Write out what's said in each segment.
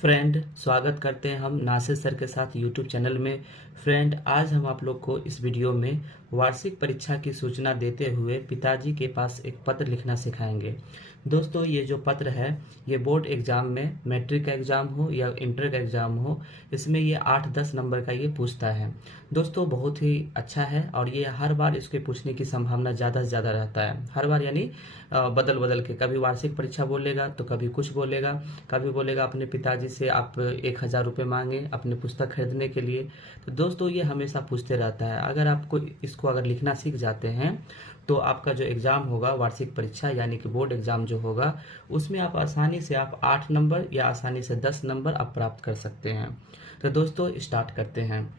Friend, स्वागत करते हैं हम नासिर सर के साथ यूट्यूब चैनल में। फ्रेंड, आज हम आप लोग को इस वीडियो में वार्षिक परीक्षा की सूचना देते हुए पिताजी के पास एक पत्र लिखना सिखाएंगे। दोस्तों, ये जो पत्र है ये बोर्ड एग्जाम में, मैट्रिक का एग्जाम हो या इंटर का एग्जाम हो, इसमें ये 8-10 नंबर का ये पूछता है। दोस्तों, बहुत ही अच्छा है और ये हर बार इसके पूछने की संभावना ज़्यादा से ज़्यादा रहता है। हर बार यानी बदल बदल के, कभी वार्षिक परीक्षा बोलेगा तो कभी कुछ बोलेगा, कभी बोलेगा अपने पिताजी से आप 1,000 रुपये मांगे अपने पुस्तक खरीदने के लिए। तो दोस्तों, ये हमेशा पूछते रहता है। अगर आपको इसको अगर लिखना सीख जाते हैं तो आपका जो एग्ज़ाम होगा वार्षिक परीक्षा यानी कि बोर्ड एग्ज़ाम जो होगा, उसमें आप आसानी से आप 8 नंबर या आसानी से 10 नंबर आप प्राप्त कर सकते हैं। तो दोस्तों, स्टार्ट करते हैं।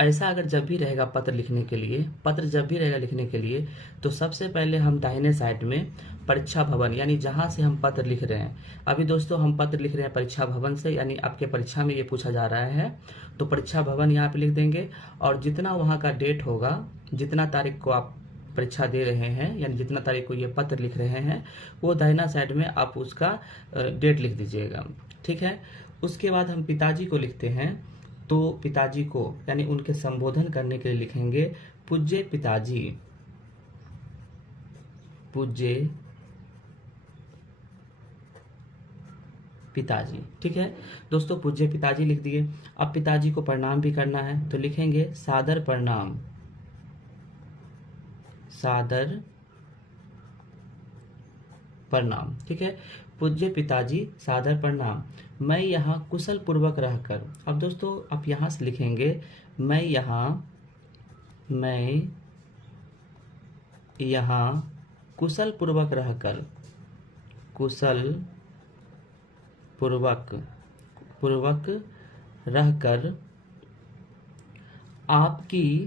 ऐसा अगर जब भी रहेगा पत्र जब भी रहेगा लिखने के लिए, तो सबसे पहले हम दाहिने साइड में परीक्षा भवन यानी जहाँ से हम पत्र लिख रहे हैं, अभी दोस्तों हम पत्र लिख रहे हैं परीक्षा भवन से, यानी आपके परीक्षा में ये पूछा जा रहा है तो परीक्षा भवन यहाँ पे लिख देंगे। और जितना वहाँ का डेट होगा, जितना तारीख को आप परीक्षा दे रहे हैं यानी जितना तारीख को ये पत्र लिख रहे हैं, वो दाहिना साइड में आप उसका डेट लिख दीजिएगा। ठीक है। उसके बाद हम पिताजी को लिखते हैं, तो पिताजी को यानी उनके संबोधन करने के लिए लिखेंगे पूज्य पिताजी। पूज्य पिताजी। ठीक है दोस्तों, पूज्य पिताजी लिख दिए। अब पिताजी को प्रणाम भी करना है तो लिखेंगे सादर प्रणाम। सादर प्रणाम। ठीक है, पूज्य पिताजी सादर प्रणाम। मैं यहाँ कुशल पूर्वक रहकर, अब दोस्तों आप यहाँ से लिखेंगे मैं यहाँ कुशल पूर्वक रहकर, कुशल पूर्वक रहकर आपकी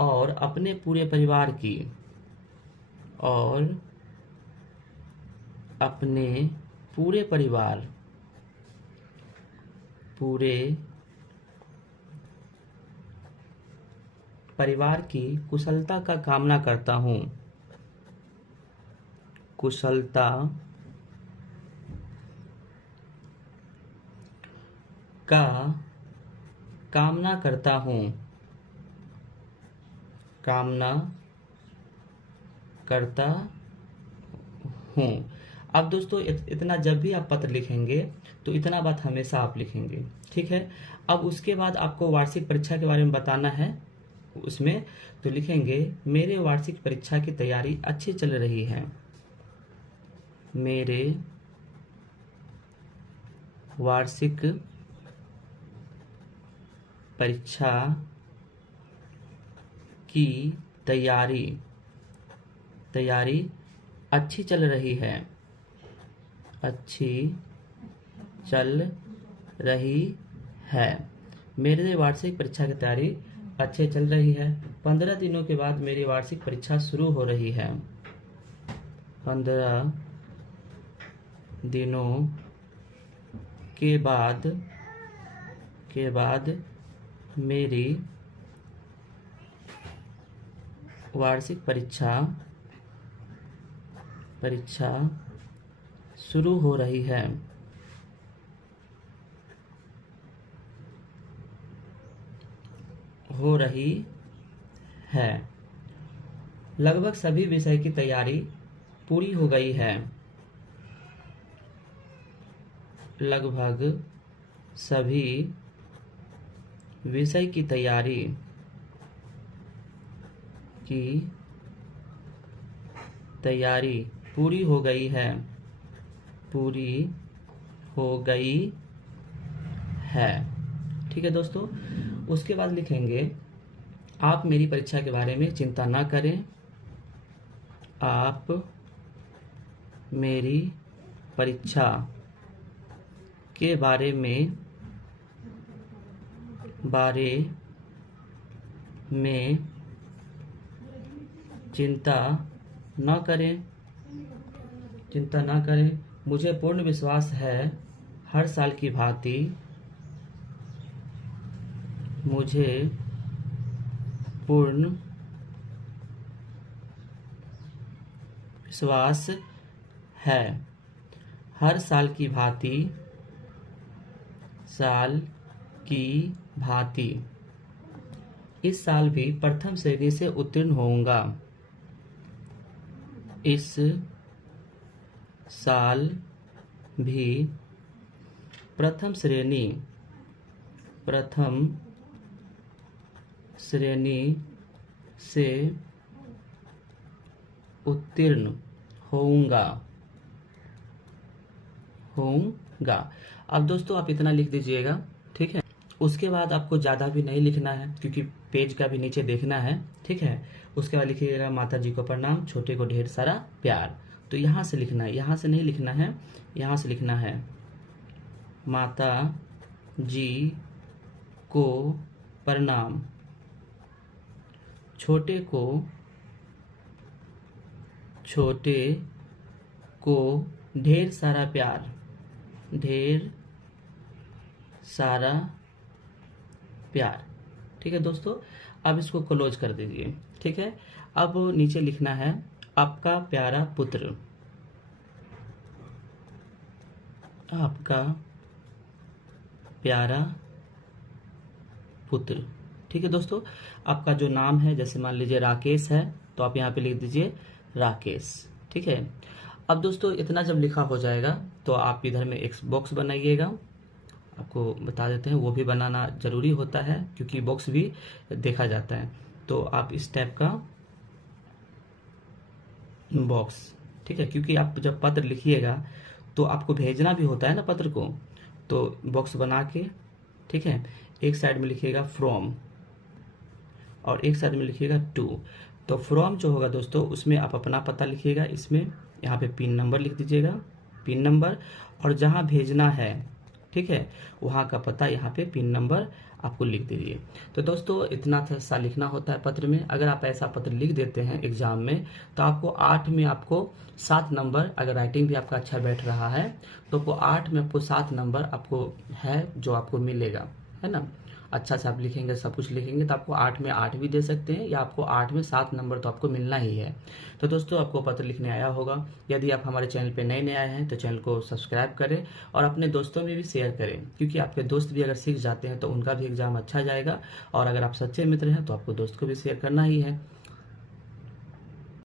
और अपने पूरे परिवार की, और अपने पूरे परिवार की कुशलता का कामना करता हूँ। कुशलता का कामना करता हूँ। कामना करता हूँ। अब दोस्तों इतना जब भी आप पत्र लिखेंगे तो इतना बात हमेशा आप लिखेंगे। ठीक है। अब उसके बाद आपको वार्षिक परीक्षा के बारे में बताना है उसमें, तो लिखेंगे मेरे वार्षिक परीक्षा की तैयारी अच्छी चल रही है। मेरे वार्षिक परीक्षा की तैयारी अच्छी चल रही है। अच्छी चल रही है। मेरे वार्षिक परीक्षा की तैयारी अच्छे चल रही है। 15 दिनों के बाद मेरी वार्षिक परीक्षा शुरू हो रही है। 15 दिनों के बाद मेरी वार्षिक परीक्षा शुरू हो रही है। लगभग सभी विषय की तैयारी पूरी हो गई है। लगभग सभी विषय की तैयारी पूरी हो गई है। ठीक है दोस्तों, उसके बाद लिखेंगे आप मेरी परीक्षा के बारे में चिंता ना करें। आप मेरी परीक्षा के बारे में चिंता ना करें। मुझे पूर्ण विश्वास है हर साल की भांति मुझे पूर्ण विश्वास है। हर साल की भांति इस साल भी प्रथम श्रेणी से उत्तीर्ण होऊंगा। इस साल भी प्रथम श्रेणी से उत्तीर्ण होऊंगा। अब दोस्तों आप इतना लिख दीजिएगा, ठीक है। उसके बाद आपको ज़्यादा भी नहीं लिखना है क्योंकि पेज का भी नीचे देखना है, ठीक है। उसके बाद लिखिएगा माता जी को प्रणाम, छोटे को ढेर सारा प्यार। तो यहाँ से लिखना है, यहाँ से नहीं लिखना है, यहाँ से लिखना है माता जी को प्रणाम, छोटे को ढेर सारा प्यार, ठीक है दोस्तों। अब इसको क्लोज कर दीजिए, ठीक है। अब नीचे लिखना है आपका प्यारा पुत्र, ठीक है दोस्तों। आपका जो नाम है, जैसे मान लीजिए राकेश है, तो आप यहाँ पे लिख दीजिए राकेश, ठीक है। अब दोस्तों इतना जब लिखा हो जाएगा तो आप इधर में एक बॉक्स बनाइएगा। आपको बता देते हैं, वो भी बनाना जरूरी होता है क्योंकि बॉक्स भी देखा जाता है। तो आप इस टाइप का बॉक्स, ठीक है, क्योंकि आप जब पत्र लिखिएगा तो आपको भेजना भी होता है ना पत्र को। तो बॉक्स बना के, ठीक है, एक साइड में लिखिएगा फ्रॉम और एक साइड में लिखिएगा टू। तो फ्रॉम जो होगा दोस्तों, उसमें आप अपना पता लिखिएगा, इसमें यहाँ पे पिन नंबर लिख दीजिएगा, पिन नंबर, और जहाँ भेजना है, ठीक है, वहाँ का पता यहाँ पे पिन नंबर आपको लिख दीजिए। तो दोस्तों इतना सा लिखना होता है पत्र में। अगर आप ऐसा पत्र लिख देते हैं एग्जाम में तो आपको 8 में आपको 7 नंबर, अगर राइटिंग भी आपका अच्छा बैठ रहा है तो आपको 8 में आपको 7 नंबर आपको है जो आपको मिलेगा, है ना। अच्छा से आप लिखेंगे, सब कुछ लिखेंगे तो आपको 8 में 8 भी दे सकते हैं, या आपको 8 में 7 नंबर तो आपको मिलना ही है। तो दोस्तों आपको पत्र लिखने आया होगा। यदि आप हमारे चैनल पे नए आए हैं तो चैनल को सब्सक्राइब करें और अपने दोस्तों में भी शेयर करें, क्योंकि आपके दोस्त भी अगर सीख जाते हैं तो उनका भी एग्जाम अच्छा जाएगा। और अगर आप सच्चे मित्र हैं तो आपको दोस्त को भी शेयर करना ही है।